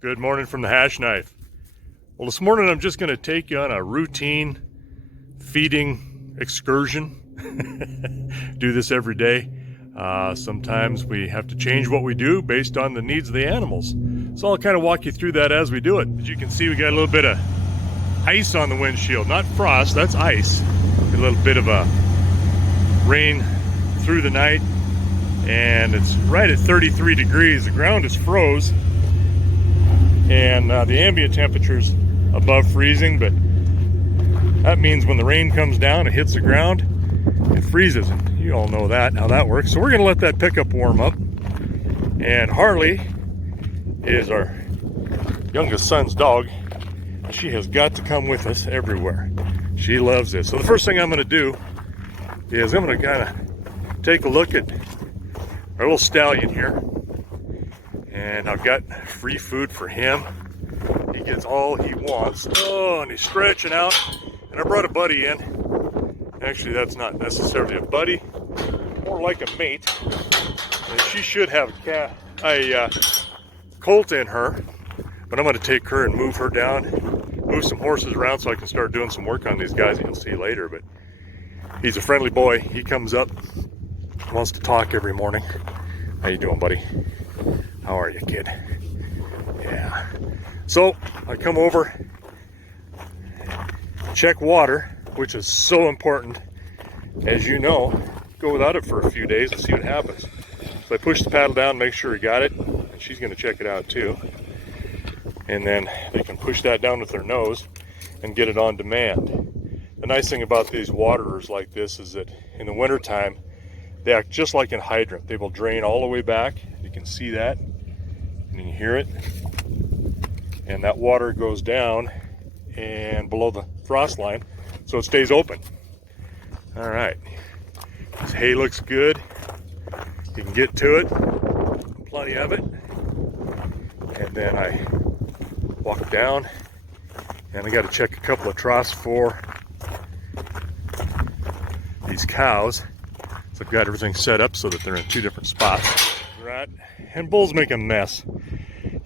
Good morning from the Hashknife. Well, this morning I'm just going to take you on a routine feeding excursion. Do this every day. Sometimes we have to change what we do based on the needs of the animals. So I'll kind of walk you through that as we do it. As you can see, we got a little bit of ice on the windshield. Not frost, that's ice. A little bit of a rain through the night, and it's right at 33 degrees. The ground is froze, and the ambient temperature's above freezing, but that means when the rain comes down, it hits the ground, it freezes, and you all know that, how that works. So we're gonna let that pickup warm up, and Harley is our youngest son's dog. She has got to come with us everywhere. She loves this. So the first thing I'm gonna do is I'm gonna kind of take a look at our little stallion here. And I've got free food for him. He gets all he wants. Oh, and he's stretching out. And I brought a buddy in. Actually, that's not necessarily a buddy, more like a mate. And she should have a colt in her, but I'm going to take her and move her down, move some horses around so I can start doing some work on these guys that you'll see later. But he's a friendly boy. He comes up, wants to talk every morning. How you doing, buddy? How are you, kid? Yeah. So I come over, check water, which is so important. As you know, go without it for a few days and see what happens. So I push the paddle down, make sure he got it, and she's going to check it out too. And then they can push that down with their nose and get it on demand. The nice thing about these waterers like this is that in the wintertime, they act just like a hydrant. They will drain all the way back. You can see that, and you hear it. And that water goes down and below the frost line, so it stays open. All right, this hay looks good. You can get to it, plenty of it. And then I walk down, and I got to check a couple of troughs for these cows. So I've got everything set up so that they're in two different spots. Right, and bulls make a mess.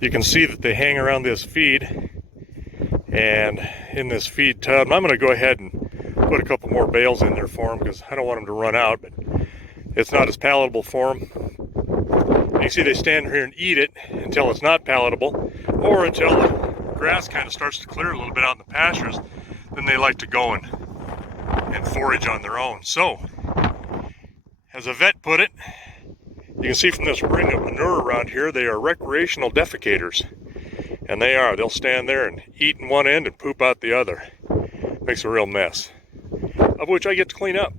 You can see that they hang around this feed, and in this feed tub, and I'm going to go ahead and put a couple more bales in there for them because I don't want them to run out, but it's not as palatable for them. And you see they stand here and eat it until it's not palatable, or until the grass kind of starts to clear a little bit out in the pastures. Then they like to go and forage on their own. So, as a vet put it, you can see from this ring of manure around here, they are recreational defecators. And they are. They'll stand there and eat in one end and poop out the other. Makes a real mess, of which I get to clean up.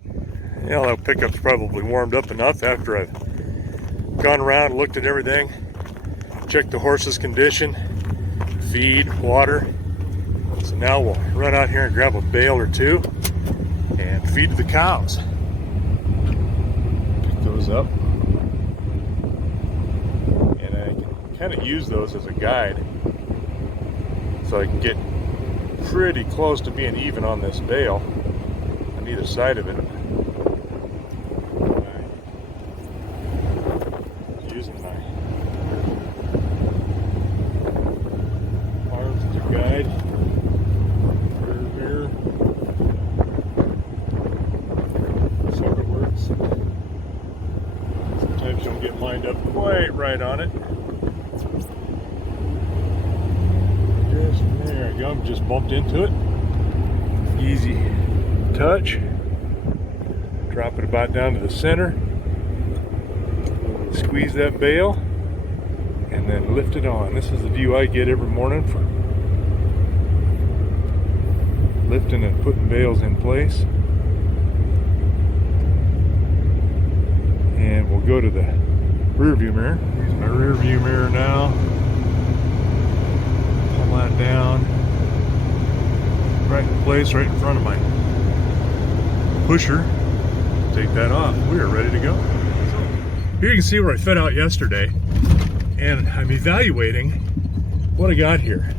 You know, that pickup's probably warmed up enough after I've gone around, looked at everything, checked the horse's condition, feed, water. So now we'll run out here and grab a bale or two and feed the cows. Pick those up. Kind of use those as a guide so I can get pretty close to being even on this bale on either side of it. Using my arms as a guide. Here. So it works. Sometimes you don't get lined up quite right on it. There we go, just bumped into it. Easy touch. Drop it about down to the center. Squeeze that bale and then lift it on. This is the view I get every morning for lifting and putting bales in place. And we'll go to the rear view mirror. Here's my rear view mirror now. Pull that down. Right in place, right in front of my pusher. Take that off. We are ready to go. Here you can see where I fed out yesterday, and I'm evaluating what I got here.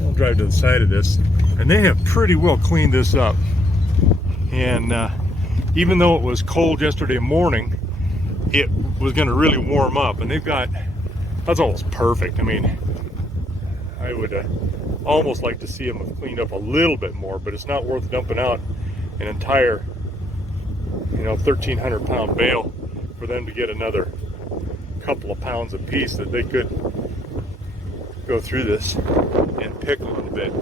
I'll drive to the side of this, and they have pretty well cleaned this up. And even though it was cold yesterday morning, it was going to really warm up, and they've got, that's almost perfect. I mean, I would almost like to see them have cleaned up a little bit more, but it's not worth dumping out an entire, 1,300 pound bale for them to get another couple of pounds apiece that they could go through this and pick a little bit.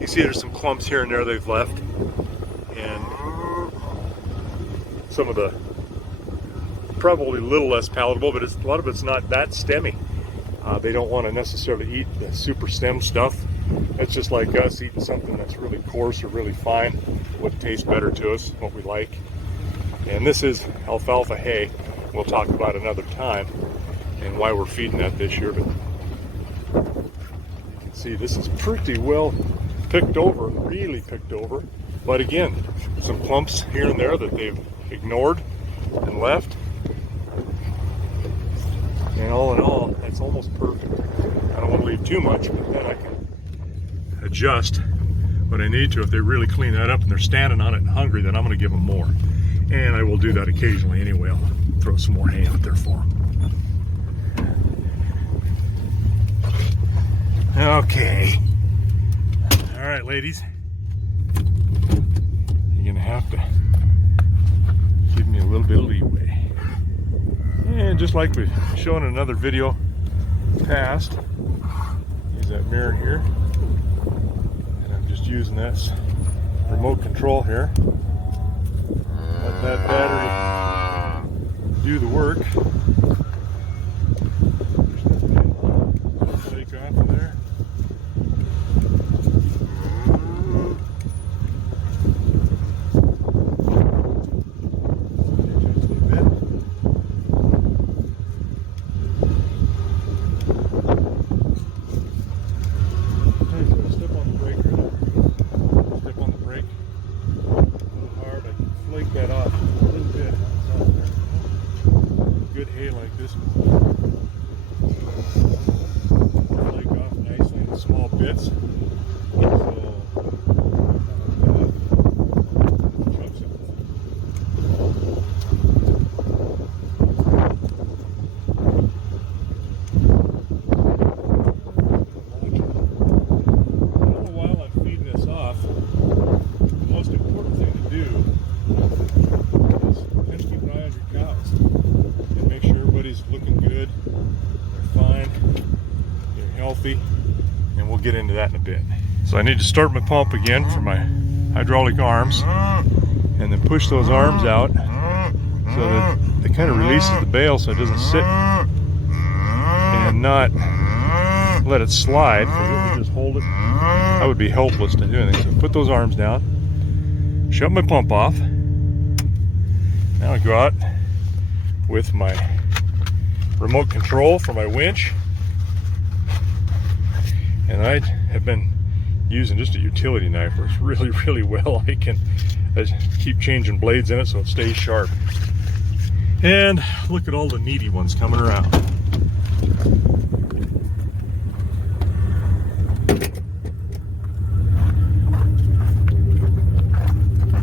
You see there's some clumps here and there they've left, and some of the probably a little less palatable, but a lot of it's not that stemmy. They don't want to necessarily eat the super stem stuff. It's just like us eating something that's really coarse or really fine, what tastes better to us, what we like. And this is alfalfa hay. We'll talk about another time and why we're feeding that this year. But you can see this is pretty well picked over, really picked over. But again, some clumps here and there that they've ignored and left. And all in all, that's almost perfect. I don't want to leave too much, but then I can adjust when I need to. If they really clean that up and they're standing on it and hungry, then I'm going to give them more. And I will do that occasionally anyway. I'll throw some more hay out there for them. Okay. All right, ladies. You're going to have to give me a little bit of leeway. And just like we've shown in another video past, use that mirror here. And I'm just using this remote control here. Let that battery do the work. Take off of there. And we'll get into that in a bit. So I need to start my pump again for my hydraulic arms and then push those arms out so that it kind of releases the bale so it doesn't sit and not let it slide, because it would just hold it. I would be helpless to do anything. So put those arms down, shut my pump off. Now I go out with my remote control for my winch. And I have been using just a utility knife, works really, really well. I can keep changing blades in it so it stays sharp. And look at all the needy ones coming around.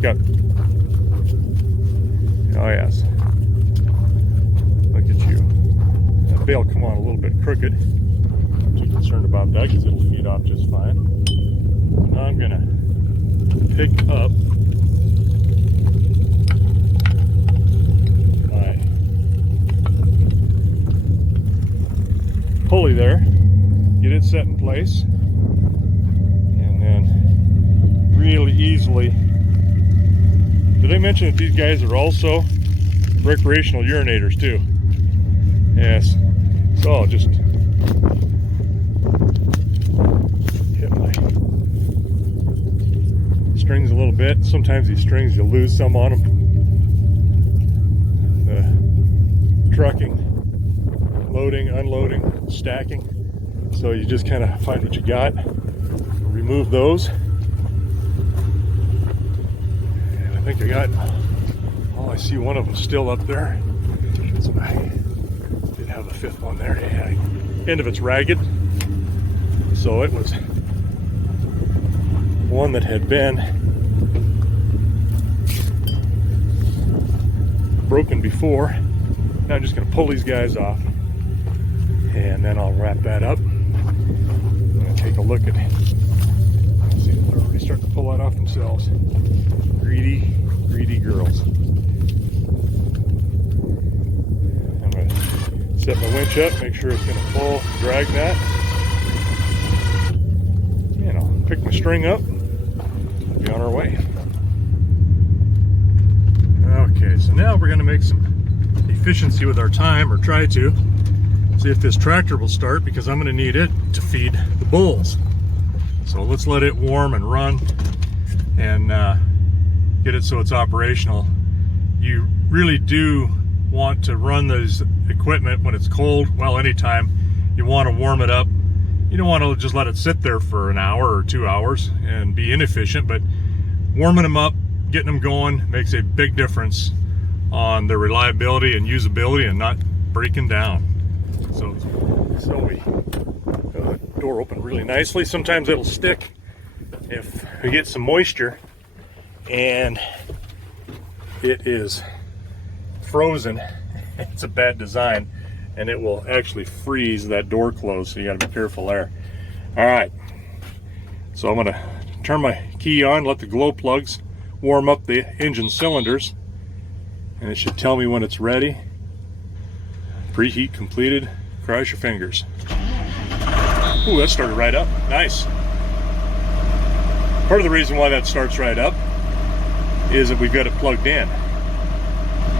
Got, oh yes, look at you. That bale come on a little bit crooked. Concerned about that because it'll feed off just fine. Now I'm gonna pick up my pulley there, get it set in place, and then really easily. Did I mention that these guys are also recreational urinators too? Yes. So I'll just strings a little bit. Sometimes these strings you'll lose some on them. The trucking, loading, unloading, stacking. So you just kind of find what you got, remove those. And I think I got, oh, I see one of them still up there. So I did have a fifth one there. Yeah, end of it's ragged. So it was one that had been broken before. Now I'm just going to pull these guys off and then I'll wrap that up. I'm going to take look at it. Let's see, they're already starting to pull that off themselves. Greedy, greedy girls. I'm going to set my winch up, make sure it's going to pull drag net. And I'll pick my string up, be on our way. Okay, so now we're going to make some efficiency with our time, or try to. See if this tractor will start, because I'm going to need it to feed the bulls. So let's let it warm and run and get it so it's operational. You really do want to run this equipment when it's cold. Well, anytime you want to warm it up. You don't want to just let it sit there for an hour or 2 hours and be inefficient, but warming them up, getting them going makes a big difference on their reliability and usability and not breaking down. So we got the door open really nicely. Sometimes it'll stick if we get some moisture and it is frozen. It's a bad design, and it will actually freeze that door closed, so you got to be careful there. All right, so I'm going to turn my key on, let the glow plugs warm up the engine cylinders, and it should tell me when it's ready. Preheat completed. Cross your fingers. Ooh, that started right up. Nice. Part of the reason why that starts right up is that we've got it plugged in.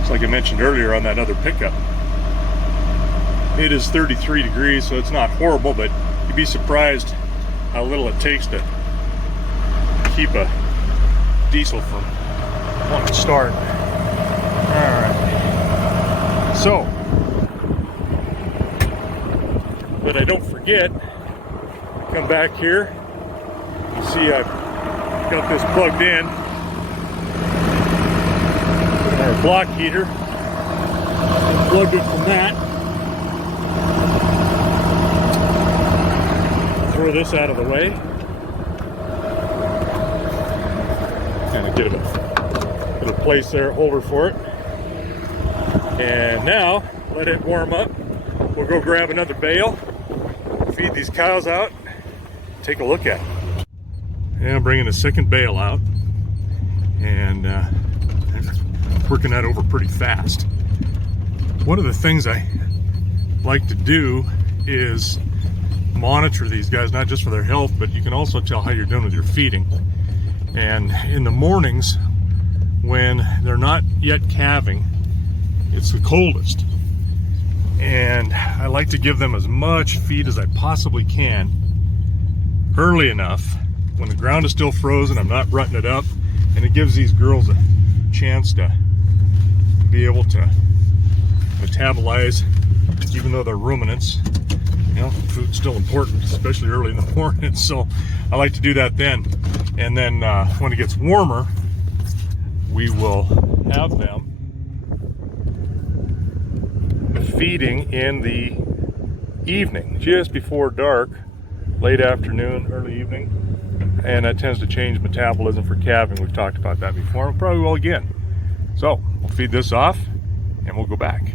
It's like I mentioned earlier on that other pickup. It is 33 degrees, so it's not horrible, but you'd be surprised how little it takes to keep a diesel from wanting to start. All right. So, but I don't forget, come back here. You see I've got this plugged in. Our block heater. Plugged it from that. Throw this out of the way. Kind of get a little place there, holder for it. And now, let it warm up. We'll go grab another bale, feed these cows out, take a look at it. And I'm bringing a second bale out, and working that over pretty fast. One of the things I like to do is monitor these guys, not just for their health, but you can also tell how you're doing with your feeding. And in the mornings, when they're not yet calving, it's the coldest. And I like to give them as much feed as I possibly can early enough when the ground is still frozen, I'm not rutting it up, and it gives these girls a chance to be able to metabolize, even though they're ruminants. You know, food's still important, especially early in the morning, so I like to do that then. And then when it gets warmer, we will have them feeding in the evening, just before dark, late afternoon, early evening, and that tends to change metabolism for calving. We've talked about that before, we probably will again. So we'll feed this off and we'll go back.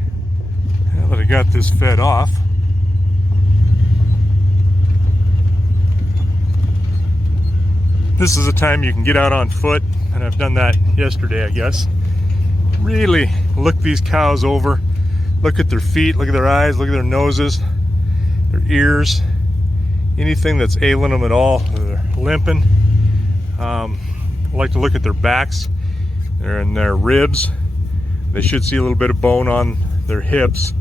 Now that I got this fed off, this is a time you can get out on foot, and I've done that yesterday, I guess. Really look these cows over, look at their feet, look at their eyes, look at their noses, their ears, anything that's ailing them at all. They're limping. I like to look at their backs and their ribs. They should see a little bit of bone on their hips.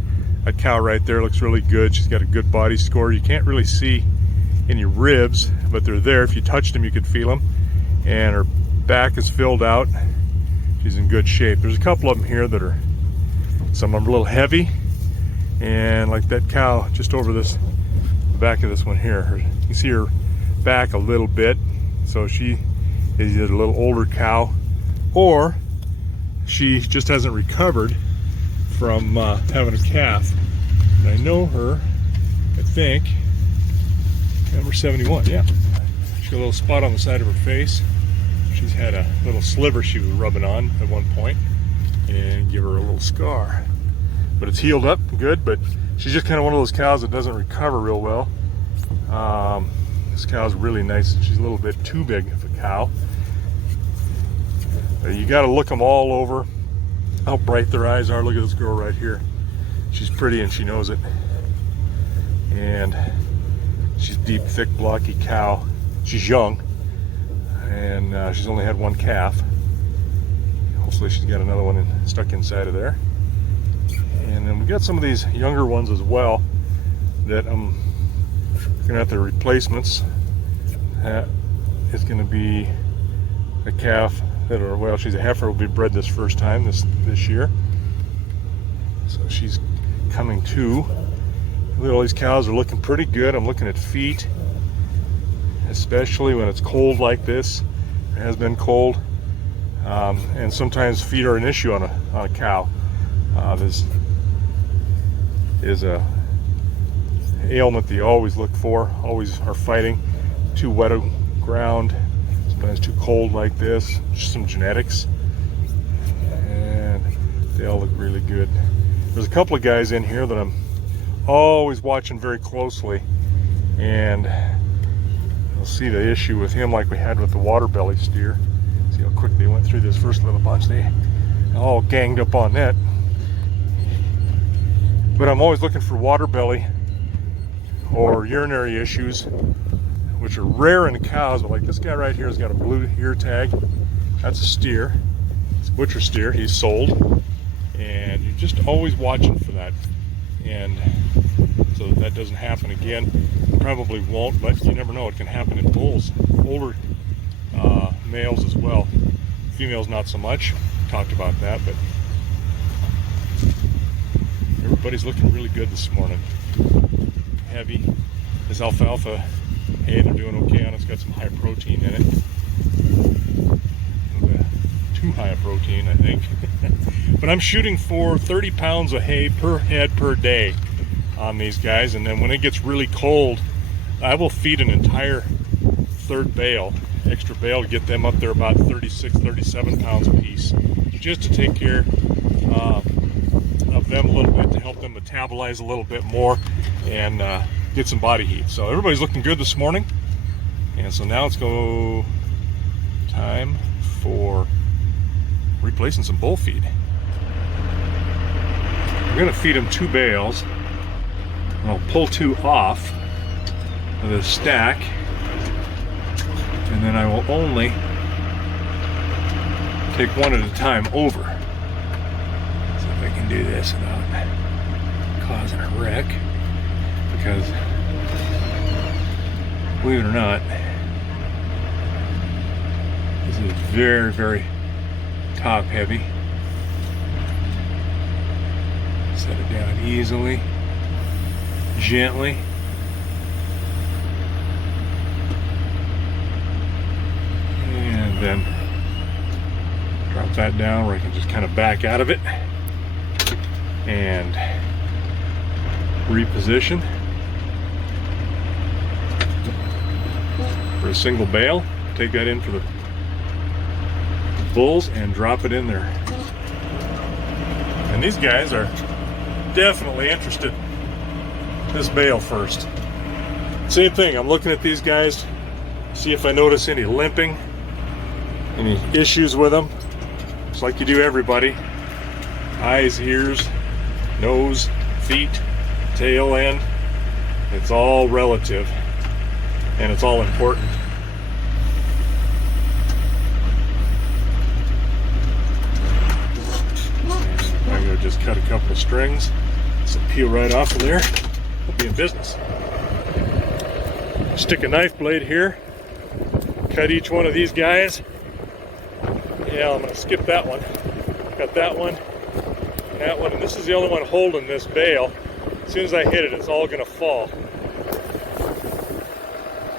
That cow right there looks really good. She's got a good body score. You can't really see any ribs, but they're there. If you touched them, you could feel them. And her back is filled out. She's in good shape. There's a couple of them here that are, some of them are a little heavy, and like that cow just over this back of this one here, you can see her back a little bit, so she is either a little older cow, or she just hasn't recovered from having a calf. And I know her, I think, number 71, yeah. She's got a little spot on the side of her face. She's had a little sliver she was rubbing on at one point and give her a little scar. But it's healed up good, but she's just kind of one of those cows that doesn't recover real well. This cow's really nice. She's a little bit too big of a cow. You got to look them all over. How bright their eyes are. Look at this girl right here. She's pretty and she knows it. And she's deep, thick, blocky cow. She's young, and she's only had one calf. Hopefully she's got another one stuck inside of there. And then we got some of these younger ones as well that I'm looking at the replacements. That is going to be a calf that are, well, she's a heifer, will be bred this first time this year. So she's coming too. Look at all these cows are looking pretty good. I'm looking at feet, especially when it's cold like this. It has been cold, and sometimes feet are an issue on a cow. This is a ailment that you always look for, always are fighting. Too wet a ground, sometimes too cold like this, just some genetics, and they all look really good. There's a couple of guys in here that I'm always watching very closely, and you'll see the issue with him like we had with the water belly steer. See how quick they went through this first little bunch. They all ganged up on that. But I'm always looking for water belly or urinary issues, which are rare in cows. But like this guy right here has got a blue ear tag. That's a steer. It's a butcher steer. He's sold, and you're just always watching for that. And so that doesn't happen again. Probably won't, but you never know. It can happen in bulls, older males as well. Females not so much. Talked about that, but everybody's looking really good this morning. Heavy. This alfalfa hay, they're doing okay on it. It's got some high protein in it. Too high a protein, I think. But I'm shooting for 30 pounds of hay per head per day on these guys, and then when it gets really cold, I will feed an entire third bale, extra bale, to get them up there about 36, 37 pounds a piece, just to take care of them a little bit, to help them metabolize a little bit more and get some body heat. So everybody's looking good this morning, and so now it's go time for replacing some bull feed. We're going to feed them 2 bales. I'll pull 2 off of the stack, and then I will only take one at a time over. See if I can do this without causing a wreck, because believe it or not, this is very, very top heavy. Set it down easily, gently. And then drop that down where I can just kind of back out of it and reposition for a single bale. Take that in for the bulls and drop it in there. And these guys are definitely interested in this bale first. Same thing, I'm looking at these guys, see if I notice any limping, any issues with them. Just like you do everybody. Eyes, ears, nose, feet, tail end. It's all relative, and it's all important. I'm going to just cut a couple of strings, so peel right off of there. We'll be in business. Stick a knife blade here, cut each one of these guys. Yeah, I'm going to skip that one. Cut that one, and this is the only one holding this bale. As soon as I hit it, it's all going to fall.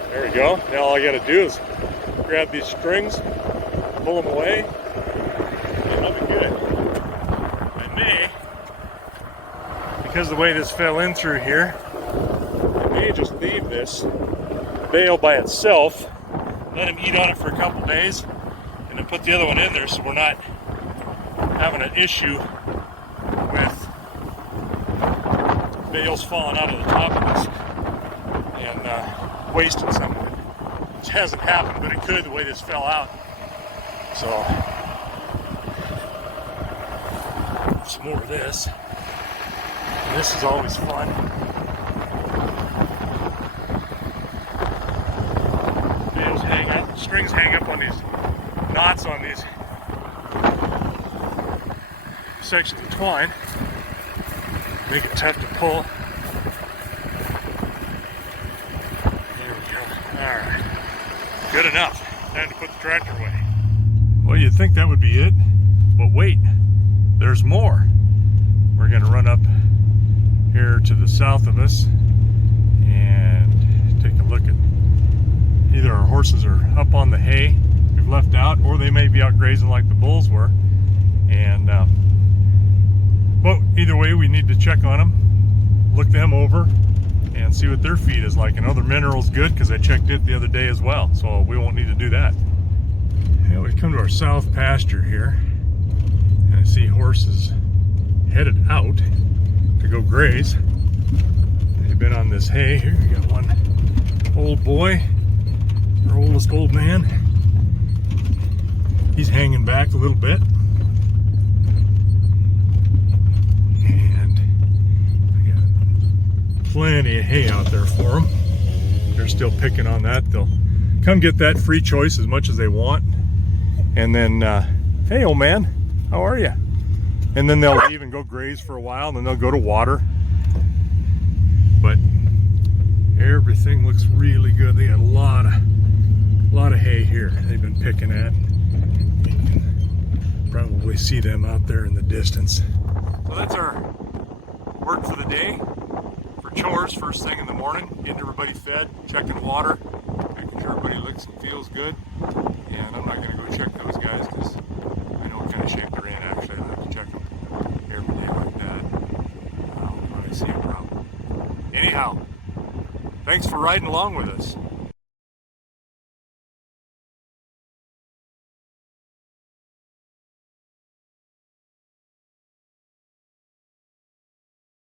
There we go. Now all I got to do is grab these strings, pull them away, and I'll be good. I may, because of the way this fell in through here, I may just leave this bale by itself, let him eat on it for a couple days, and then put the other one in there so we're not having an issue with bales falling out of the top of this and wasting something. It hasn't happened, but it could the way this fell out. So, some more of this. This is always fun. Nails hang up, strings hang up on these knots on these sections of twine. Make it tough to pull. There we go. Alright. Good enough. Time to put the tractor away. Well, you'd think that would be it, but wait, there's more. We're going to run up here to the south of us and take a look at either our horses are up on the hay we've left out, or they may be out grazing like the bulls were. And well, either way, we need to check on them, look them over, and see what their feed is like. And other minerals good, because I checked it the other day as well, so we won't need to do that. Yeah, we come to our south pasture here, and I see horses headed out to go graze. They've been on this hay. Here we got one old boy, our oldest old man. He's hanging back a little bit. And I got plenty of hay out there for them. They're still picking on that. They'll come get that free choice as much as they want. And then, hey old man, how are you? And then they'll leave and go graze for a while, and then they'll go to water. But everything looks really good. They got a lot of hay here they've been picking at. You can probably see them out there in the distance. So that's our work for the day. For chores, first thing in the morning, getting everybody fed, checking water, making sure everybody looks and feels good. And I'm not going to go check those guys because I know what kind of shape they're in. Actually, I have to check them every day like that when I see a problem. Anyhow, thanks for riding along with us.